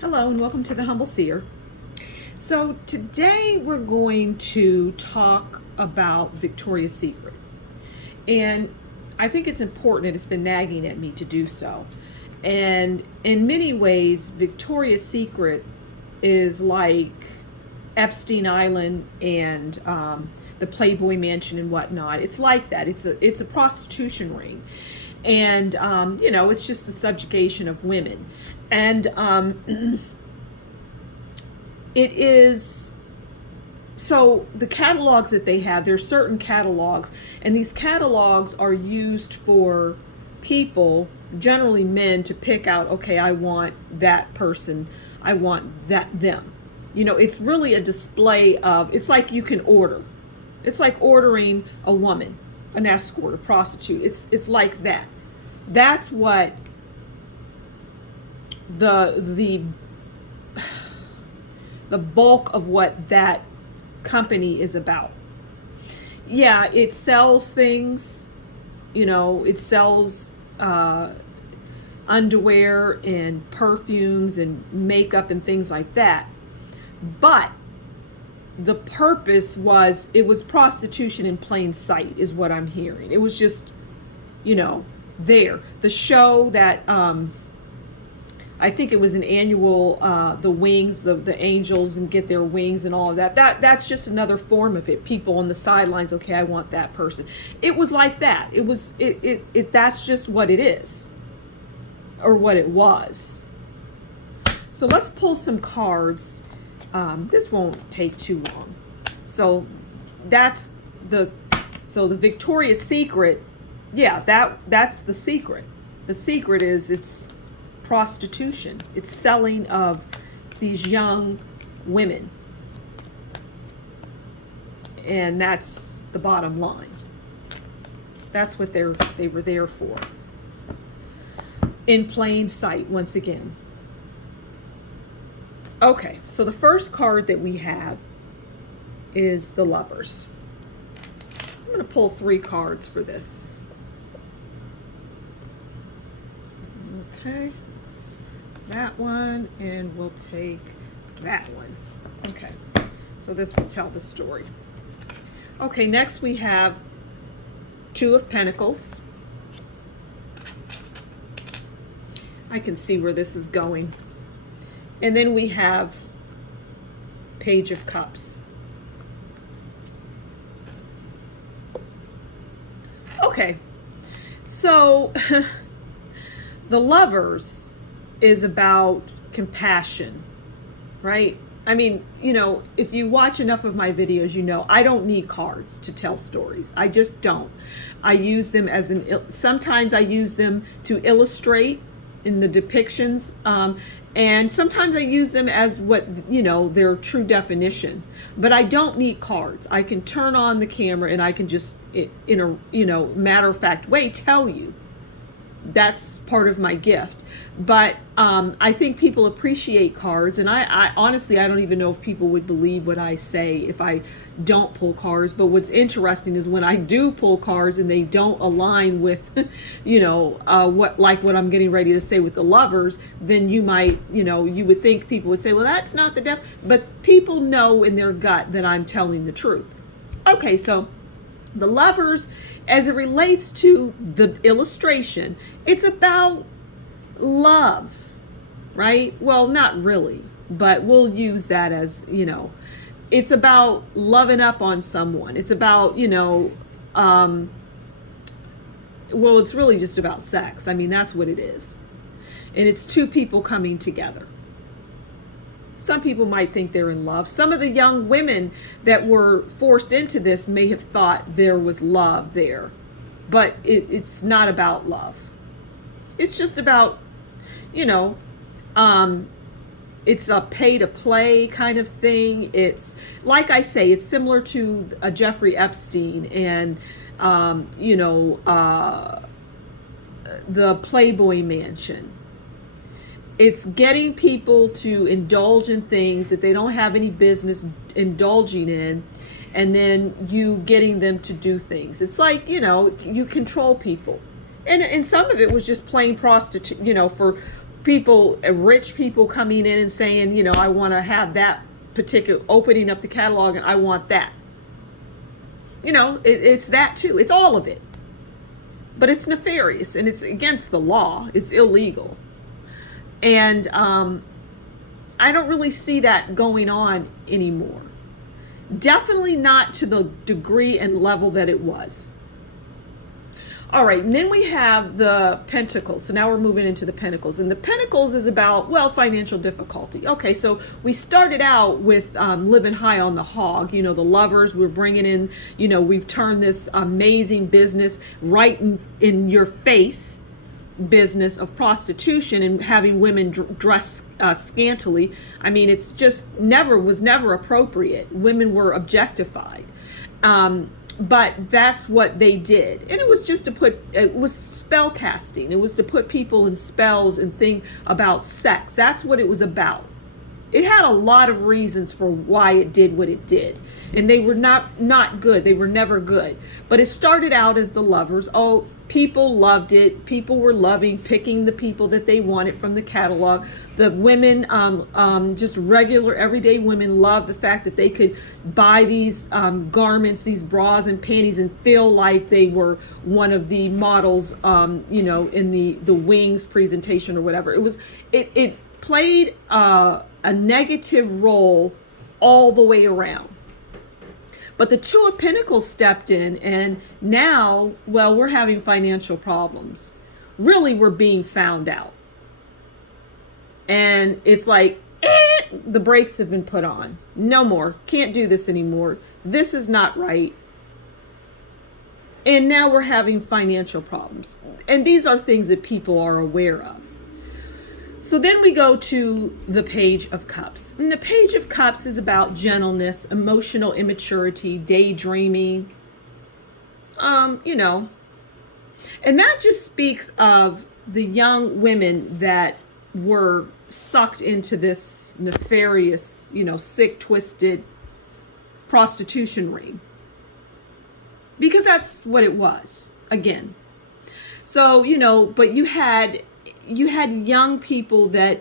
Hello and welcome to the Humble Seer. So today we're going to talk about Victoria's Secret. And I think it's important, and it's been nagging at me to do so. And in many ways, Victoria's Secret is like Epstein Island and the Playboy Mansion and whatnot. It's like that. It's a prostitution ring. And, it's just a subjugation of women. And it is, so the catalogs that they have, there's certain catalogs, and these catalogs are used for people, generally men, to pick out, okay, I want that person, I want them. It's really a display of, it's like you can order. It's like ordering a woman, an escort, a prostitute. It's like that. That's what the bulk of what that company is about. Yeah, it sells things, it sells underwear and perfumes and makeup and things like that. But the purpose was, it was prostitution in plain sight, is what I'm hearing. It was just, there. The show that, I think it was an annual, the wings, the angels, and get their wings and all of that. That's just another form of it. People on the sidelines, okay, I want that person. It was like that. It was, that's just what it is, or what it was. So let's pull some cards. This won't take too long. So that's the Victoria's Secret. Yeah, that's the secret. The secret is it's prostitution. It's selling of these young women. And that's the bottom line. That's what they were there for. In plain sight, once again. Okay, so the first card that we have is the Lovers. I'm going to pull 3 cards for this. Okay, that one, and we'll take that one. Okay, so this will tell the story. Okay, next we have 2 of Pentacles. I can see where this is going. And then we have Page of Cups. Okay, so the Lovers is about compassion, right? I mean, if you watch enough of my videos, I don't need cards to tell stories. I just don't. I use them as sometimes I use them to illustrate in the depictions, and sometimes I use them as what, their true definition. But I don't need cards. I can turn on the camera and I can just, in a, matter-of-fact way, tell you. That's part of my gift. But I think people appreciate cards, and I honestly, I don't even know if people would believe what I say if I don't pull cards. But what's interesting is when I do pull cards and they don't align with, what I'm getting ready to say with the Lovers, then you might, you would think people would say, well, that's not the but people know in their gut that I'm telling the truth. Okay, so the Lovers, as it relates to the illustration, it's about love, right? Well, not really, but we'll use that as, it's about loving up on someone. It's about, well, it's really just about sex. I mean, that's what it is. And it's 2 people coming together. Some people might think they're in love. Some of the young women that were forced into this may have thought there was love there. But it's not about love. It's just about, it's a pay-to-play kind of thing. It's, like I say, it's similar to Jeffrey Epstein and, the Playboy Mansion. It's getting people to indulge in things that they don't have any business indulging in, and then you getting them to do things. It's like, you control people. And some of it was just plain prostitute, for people, rich people coming in and saying, I want to have that particular, opening up the catalog, and I want that. It's that too. It's all of it. But it's nefarious, and it's against the law. It's illegal. And I don't really see that going on anymore. Definitely not to the degree and level that it was. All right, and then we have the Pentacles. So now we're moving into the Pentacles. And the Pentacles is about, financial difficulty. Okay, so we started out with living high on the hog. The lovers, we're bringing in, we've turned this amazing business right in your face business of prostitution and having women dress scantily. I mean, it's just was never appropriate. Women were objectified. But that's what they did. And it was just it was spell casting. It was to put people in spells and think about sex. That's what it was about. It had a lot of reasons for why it did what it did. And they were not good. They were never good. But it started out as the lovers. Oh, people loved it. People were picking the people that they wanted from the catalog. The women, just regular everyday women, loved the fact that they could buy these garments, these bras and panties, and feel like they were one of the models, in the Wings presentation or whatever. It played a negative role all the way around. But the Two of Pentacles stepped in, and now, we're having financial problems. Really, we're being found out. And it's like, the brakes have been put on. No more. Can't do this anymore. This is not right. And now we're having financial problems. And these are things that people are aware of. So then we go to the Page of Cups. And the Page of Cups is about gentleness, emotional immaturity, daydreaming, And that just speaks of the young women that were sucked into this nefarious, sick, twisted prostitution ring. Because that's what it was, again. So, but you had young people that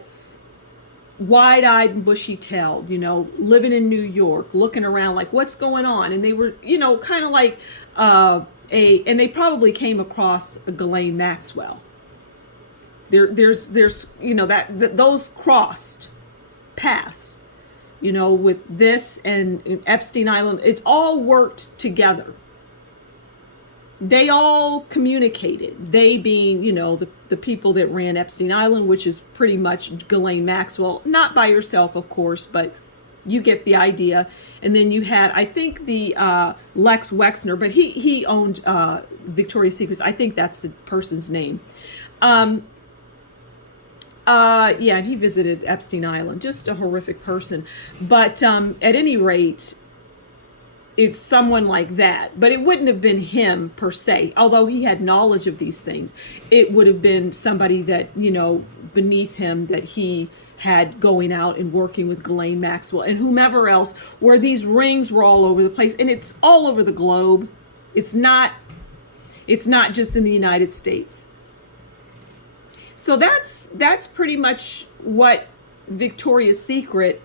wide-eyed and bushy-tailed, living in New York, looking around like, what's going on? And they were, kind of like and they probably came across Ghislaine Maxwell. There's those crossed paths, with this and Epstein Island. It's all worked together. They all communicated, they being, the people that ran Epstein Island, which is pretty much Ghislaine Maxwell, not by herself, of course, but you get the idea. And then you had, I think, the Lex Wexner, but he owned Victoria's Secrets. I think that's the person's name. And he visited Epstein Island, just a horrific person. But at any rate, it's someone like that, but it wouldn't have been him per se, although he had knowledge of these things. It would have been somebody that, beneath him that he had going out and working with Ghislaine Maxwell and whomever else, where these rings were all over the place. And it's all over the globe. It's not just in the United States. So that's pretty much what Victoria's Secret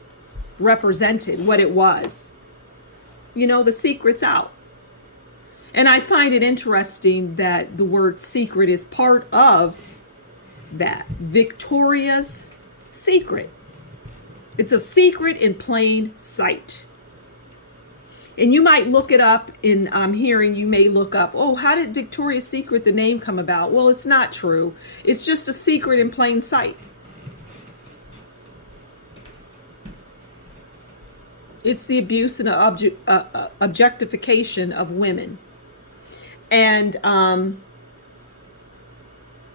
represented, what it was. The secret's out. And I find it interesting that the word secret is part of that. Victoria's Secret. It's a secret in plain sight. And you might look it up in hearing, you may look up, how did Victoria's Secret, the name, come about? Well, it's not true. It's just a secret in plain sight. It's the abuse and objectification of women. And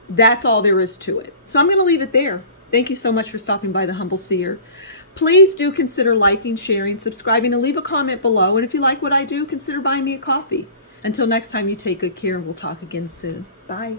that's all there is to it. So I'm going to leave it there. Thank you so much for stopping by the Humble Seer. Please do consider liking, sharing, subscribing, and leave a comment below. And if you like what I do, consider buying me a coffee. Until next time, you take good care, and we'll talk again soon. Bye.